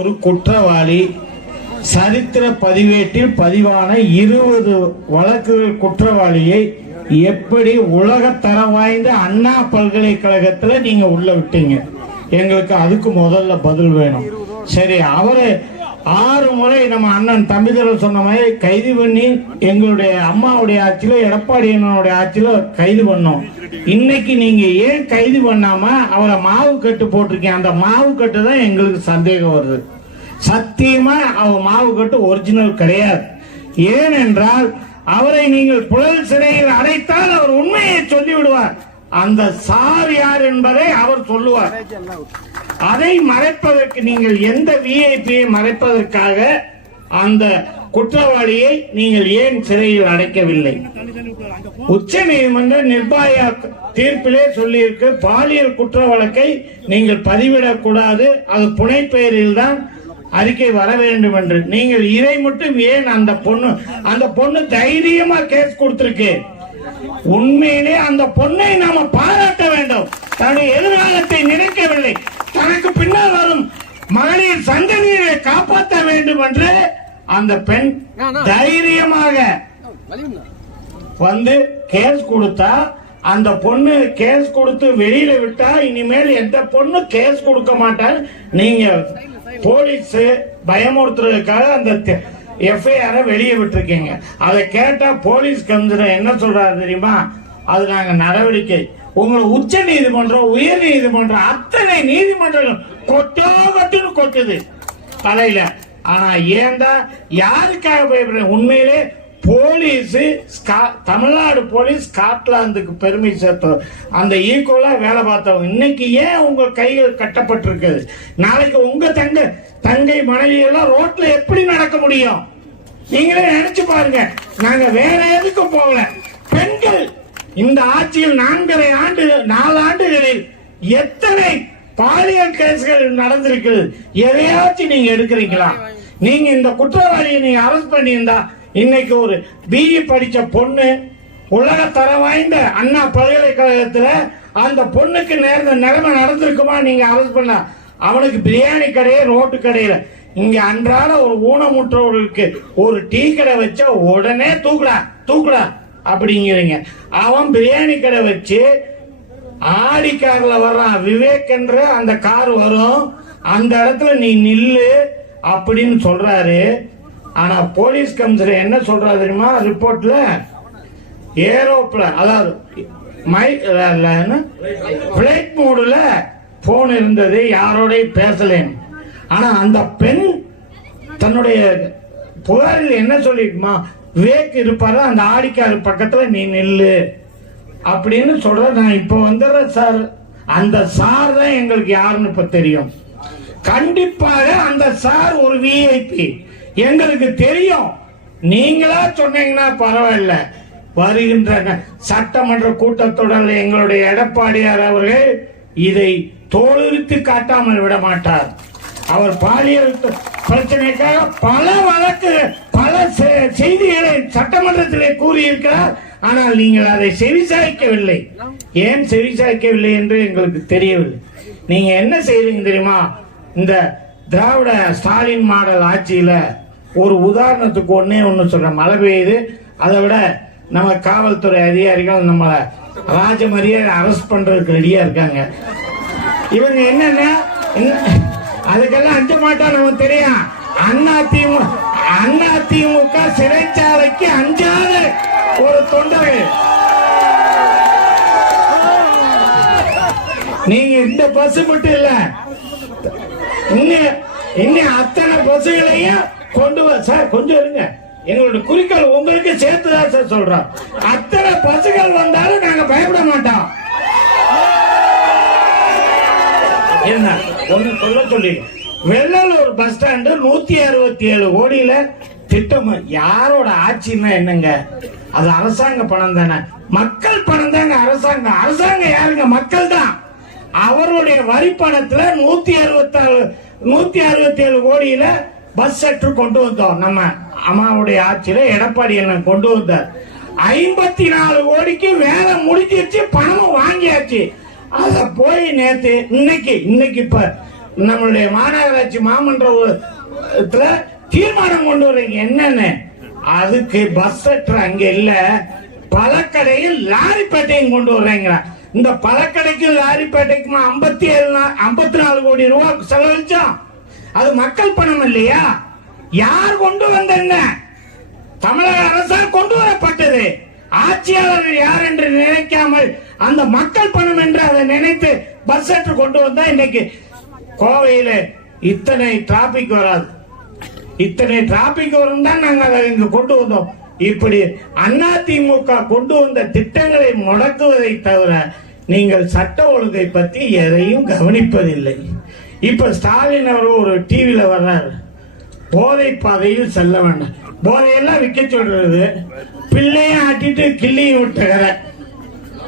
ஒரு குற்றவாளி சரித்திர பதிவேட்டில் பதிவான இருபது வழக்குகள் குற்றவாளியை எப்படி உலக வாய்ந்த அண்ணா பல்கலைக்கழகத்துல நீங்க உள்ள விட்டீங்க? எங்களுக்கு அதுக்கு முதல்ல பதில் வேணும். சரி அவரு ஆறு முறை நம்ம அண்ணன் தம்பிதரர் சொன்ன மாதிரி கைது பண்ணி எங்களுடைய அம்மாவுடைய ஆட்சியில எடப்பாடி அண்ணனுடைய ஆட்சியில கைது பண்ணோம். இன்னைக்கு நீங்க ஏன் கைது பண்ணாம அவரை மாவு கட்டு போட்டிருக்கீங்க? அந்த மாவு கட்டு தான் எங்களுக்கு சந்தேகம் வருது. சத்தியமா அவர் மாவு கட்டு ஒரிஜினல் கிடையாது. ஏனென்றால் அவரை நீங்கள் புழல் சிறையில் அடைத்தால் அவர் உண்மையை சொல்லிவிடுவார். அந்த சார் யார் என்பதை அவர் சொல்லுவார். அதை மறைப்பதற்கு நீங்கள் எந்த விஐபியை மறைப்பதற்காக அந்த குற்றவாளியை நீங்கள் ஏன் சிறையில் அடைக்கவில்லை? உச்ச நீதிமன்ற நிர்பயா தீர்ப்பிலே சொல்லியிருக்கு பாலியல் குற்ற வழக்கை நீங்கள் பதிவிடக் கூடாது அது புனைப்பெயரில் தான் அறிக்கை வர வேண்டும் என்று நீங்கள் இதை மட்டும் ஏன் அந்த பொண்ணு அந்த பொண்ணு தைரியமா கேஸ் கொடுத்திருக்கு? உண்மையிலே அந்த பொண்ணை நாம பாராட்ட வேண்டும். தன்னுடைய எதிர்காலத்தை நினைக்கவில்லை. தனக்கு பின்னால் வரும் மகளிர் சந்ததியை காப்பாற்ற வேண்டும் என்று அந்த பெண் தைரியமாக வந்து கேஸ் கொடுத்தா அந்த பொண்ணு கேஸ் கொடுத்து வெளியில விட்டா இனிமேல் எந்த பொண்ணு கேஸ் கொடுக்க மாட்டார் நீங்க போலீஸ் பயமுறுத்துறதுக்காக அந்த எஃப்ஐஆர் வெளியே விட்டுருக்கீங்க. அதை கேட்டால் போலீஸ் கமிஷனர் என்ன சொல்றாரு தெரியுமா? அது நாங்கள் நடவடிக்கை. உங்களை உச்ச நீதிமன்றம் உயர் நீதிமன்றம் அத்தனை நீதிமன்றங்கள் கொட்டோ கொட்டுன்னு கொட்டுது. தலையில. ஆனா ஏன்டா? யாருக்காக பயப்படுறேன் உண்மையிலே போலீஸ் ஸ்கா- தமிழ்நாடு போலீஸ் ஸ்காட்லாந்துக்கு பெருமை சேர்த்தோம் அந்த ஈக்குவலா வேலை பார்த்தவங்க. இன்னைக்கு ஏன் உங்க கைகள் கட்டப்பட்டிருக்குது நாளைக்கு உங்க தங்க தங்கை மனைவி எல்லாம் ரோட்ல எப்படி நடக்க முடியும்? நீங்களே நினைச்சு பாருங்க. நாங்க வேற எதுக்கும் போகல. பெண்கள் இந்த ஆட்சியில் நான்கரை ஆண்டு நாலு ஆண்டுகளில் எத்தனை பாலியல் கேஸ்கள் நடந்திருக்கு? எதையாச்சும் நீங்க எடுக்கிறீங்களா? நீங்க இந்த குற்றவாளியை நீங்க அரெஸ்ட் பண்ணியிருந்தா இன்னைக்கு ஒரு பிஇ படித்த பொண்ணு உலக தரம் வாய்ந்த அண்ணா பல்கலைக்கழகத்தில் அந்த பொண்ணுக்கு நேர்ந்த நிலைமை நடந்திருக்குமா நீங்க அரசு பண்ண? அவனுக்கு பிரியாணி கடையே ரோட்டு கடையில. இங்க அன்றாட ஒரு ஊனமுற்றவர்களுக்கு ஒரு டீ கடை வச்சா உடனே தூக்குடா தூக்குடா அப்படிங்கிறீங்க. அவன் பிரியாணி கடை வச்சு ஆடி கார்ல வர்றான் விவேக் என்று அந்த கார் வரும். அந்த இடத்துல நீ நில்லு அப்படின்னு சொல்றாரு. ஆனா போலீஸ் கமிஷனர் என்ன சொல்கிறா தெரியுமா? ரிப்போர்ட்ல ஏரோப்ளேன் அதாவது மை பிளைட் மோடுல போன் இருந்தது யாரோடய பேசலேன் ஆனா அந்த பெண் தன்னுடைய புகாரில் என்ன சொல்லிருக்குமா விவேக் இருப்பார் அந்த ஆடிக்காரு பக்கத்துல நீ நில்லு. அப்படின்னு சொல்ற நான் இப்ப வந்துடுறேன் சார். அந்த சார் தான் எங்களுக்கு யாருன்னு இப்ப தெரியும். கண்டிப்பாக அந்த சார் ஒரு விஐபி எங்களுக்கு தெரியும். நீங்களா சொன்னீங்கன்னா பரவாயில்ல. வருகின்ற சட்டமன்ற கூட்டத்தொடரில் எங்களுடைய எடப்பாடியார் அவர்கள் இதை தோலுரித்து காட்டாமல் விட மாட்டார். அவர் பாலியல் பிரச்சனைக்காக பல வழக்கு பல செ- செய்திகளை சட்டமன்றத்திலே கூறியிருக்கிறார். ஆனால் நீங்கள் அதை செவிசாய்க்கவில்லை. ஏன் செவிசாய்க்கவில்லை என்று எங்களுக்கு தெரியவில்லை. நீங்க என்ன செய்றீங்க தெரியுமா? இந்த திராவிட ஸ்டாலின் மாடல் ஆட்சியில ஒரு உதாரணத்துக்கு ஒன்றே ஒன்று சொல்றேன். மழை பெய்யுது அதை விட நம்ம காவல்துறை அதிகாரிகள் நம்மளை ராஜமரியை அரெஸ்ட் பண்றதுக்கு ரெடியா இருக்காங்க. இவங்க என்னென்ன அதுக்கெல்லாம் அஞ்ச மாட்டோம் நமக்கு தெரியும். அண்ணா திமுக அண்ணா திமுக சிறைச்சாலைக்கு அஞ்சாத ஒரு தொண்டர்கள். நீங்க இந்த பஸ் மட்டும் இல்ல இன்னும் இன்னும் அத்தனை பஸ்ஸுகளையும் கொண்டு வர சார் கொஞ்சம் இருங்க. எங்களோட குறிக்கோள் உங்களுக்கு சேர்த்துதான் சார் சொல்றோம். அத்தனை பசுகள் வந்தாலும் நாங்க பயப்பட மாட்டோம். என்ன? ஒண்ணு சொல்ல சொல்லி வெள்ளலூர் பஸ் ஸ்டாண்டு நூத்தி அறுபத்தி ஏழு கோடியில திட்டம். யாரோட ஆட்சின்னா என்னங்க? அது அரசாங்க பணம் தானே. மக்கள் பணம் தாங்க அரசாங்கம். அரசாங்கம் யாருங்க? மக்கள் தான். அவருடைய வரி பணத்துல நூத்தி அறுபத்தி நூத்தி அறுபத்தி ஏழு கோடியில பஸ் செக்டர் கொண்டு வந்தோம். நம்ம அம்மாவுடைய ஆட்சியில எடப்பாடி அண்ணன் கொண்டு வந்தார். ஐம்பத்தி நாலு கோடிக்கு வேலை முடிஞ்சிருச்சு பணமும் வாங்கியாச்சு. அத போய் நேத்து இன்னைக்கு இன்னைக்கு இப்ப நம்மளுடைய மாநகராட்சி மாமன்ற தீர்மானம் கொண்டு வர்றீங்க. என்னன்னு? அதுக்கு பஸ் செட்டர் அங்க இல்ல பழக்கடையும் லாரிப்பேட்டையும் கொண்டு வர்றீங்க இந்த பழக்கடைக்கும் லாரிப்பேட்டைக்கும் ஐம்பத்தி ஏழு ஐம்பத்தி நாலு கோடி ரூபாய் செலவழிச்சோம். அது மக்கள் பணம் இல்லையா? யார் கொண்டு வந்தங்க தமிழக அரசால் கொண்டு வரப்பட்டது. ஆட்சியாளர்கள் யார் என்று நினைக்காமல் அந்த மக்கள் பணம் என்று அதை நினைத்து பஸ் சென்று கொண்டு வந்தா இன்னைக்கு கோவையில இத்தனை டிராபிக் வராது. இத்தனை டிராபிக் வரும் தான் நாங்கள் அதை இங்கு கொண்டு வந்தோம். இப்படி அதிமுக கொண்டு வந்த திட்டங்களை முடக்குவதை தவிர நீங்கள் சட்ட ஒழுங்கை பற்றி எதையும் கவனிப்பதில்லை. இப்போ ஸ்டாலின் அவர் ஒரு டிவியில் வர்றார். போதை பாதையில் செல்ல வேண்டாம். போதையெல்லாம் விற்க சொல்றது பிள்ளையும் ஆட்டிட்டு கிள்ளியும் விட்ட கதை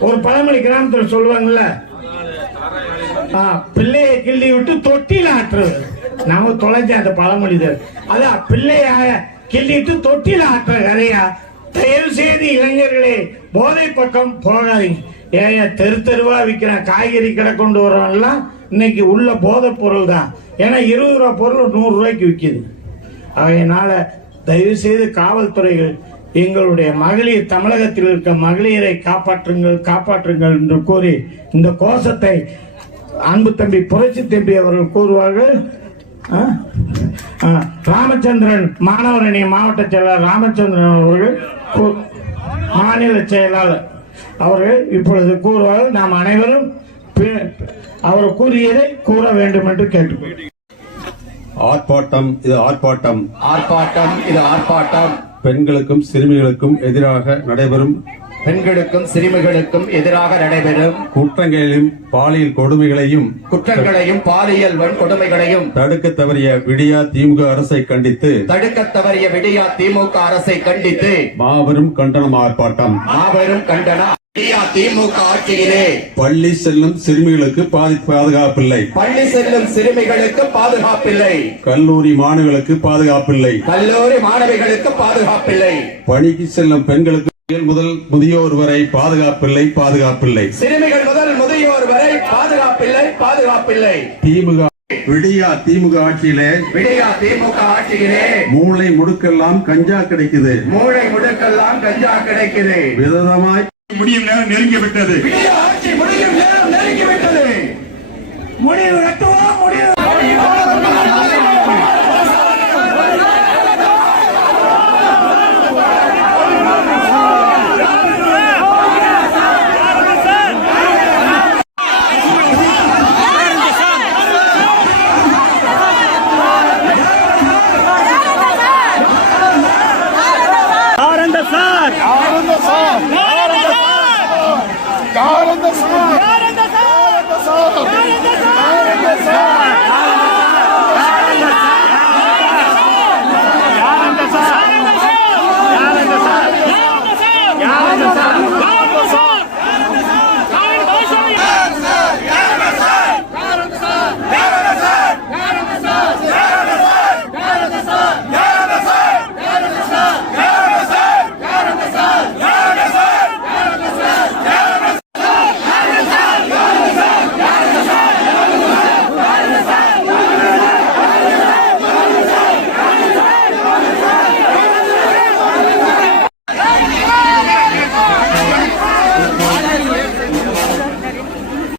ஒரு பழமொழி கிராமத்தில் சொல்லுவாங்கல்ல ஆ, பிள்ளைய கிள்ளி விட்டு தொட்டில ஆட்டுறது. நாம தொலைஞ்ச அந்த பழமொழி தான் அதான் பிள்ளைய கிள்ளிட்டு தொட்டில ஆட்டுற கதையா? தயவு செய்து இளைஞர்களே போதை பக்கம் போகாதீங்க. ஏன் தெரு தெருவா விற்கிறான் காய்கறி கடை கொண்டு வரவன்லாம் இன்னைக்கு உள்ள போதைப் பொருள் தான். ஏன்னா இருபது ரூபா பொருள் நூறு ரூபாய்க்கு விற்கிது அதனால தயவுசெய்து காவல்துறைகள் எங்களுடைய மகளிர் தமிழகத்தில் இருக்க மகளிரை காப்பாற்றுங்கள் காப்பாற்றுங்கள் என்று கூறி இந்த கோஷத்தை அன்பு தம்பி புரட்சி தம்பி அவர்கள் கூறுவார்கள். ராமச்சந்திரன் மாணவர் ராமச்சந்திரன் மாணவரணி மாவட்ட செயலாளர் ராமச்சந்திரன் அவர்கள் கூ- மாநில செயலாளர் அவர்கள் இப்பொழுது கூறுவார்கள். நாம் அனைவரும் அவர் கூறியதை கூற வேண்டும் என்று கேட்டுக்கொள்கிறேன். ஆர்ப்பாட்டம் இது ஆர்ப்பாட்டம். ஆர்ப்பாட்டம் இது ஆர்ப்பாட்டம். பெண்களுக்கும் சிறுமிகளுக்கும் எதிராக நடைபெறும் பெண்களுக்கும் சிறுமிகளுக்கும் எதிராக நடைபெறும் குற்றங்களையும் பாலியல் கொடுமைகளையும் குற்றங்களையும் பாலியல் வன்கொடுமைகளையும் தடுக்க தவறிய விடியா திமுக அரசை கண்டித்து தடுக்க தவறிய விடியா திமுக அரசை கண்டித்து மாபெரும் கண்டனம் ஆர்ப்பாட்டம். மாபெரும் கண்டன விடியா திமுக ஆட்சியிலே. பள்ளி செல்லும் சிறுமிகளுக்கு பாதி பாதுகாப்பில்லை. பள்ளி செல்லும் சிறுமிகளுக்கு பாதுகாப்பில்லை. கல்லூரி மாணவர்களுக்கு பாதுகாப்பில்லை. கல்லூரி மாணவிகளுக்கு பாதுகாப்பில்லை. பணிக்கு செல்லும் பெண்களுக்கு முதல் முதல் முதியோர் வரை பாதுகாப்பில்லை பாதுகாப்பில்லை. சிறுமிகள் முதல் முதியோர் வரை பாதுகாப்பில்லை பாதுகாப்பில்லை. திமுக விடியா திமுக ஆட்சியிலே. விடியா திமுக ஆட்சியிலே. மூளை முடுக்கெல்லாம் கஞ்சா கிடைக்குது. மூளை முடுக்கெல்லாம் கஞ்சா கிடைக்குது. விதமாய் முடியும் நேரம் நெருங்கி விட்டது. ஆட்சி முடியும் நேரம் நெருங்கிவிட்டது முடிவு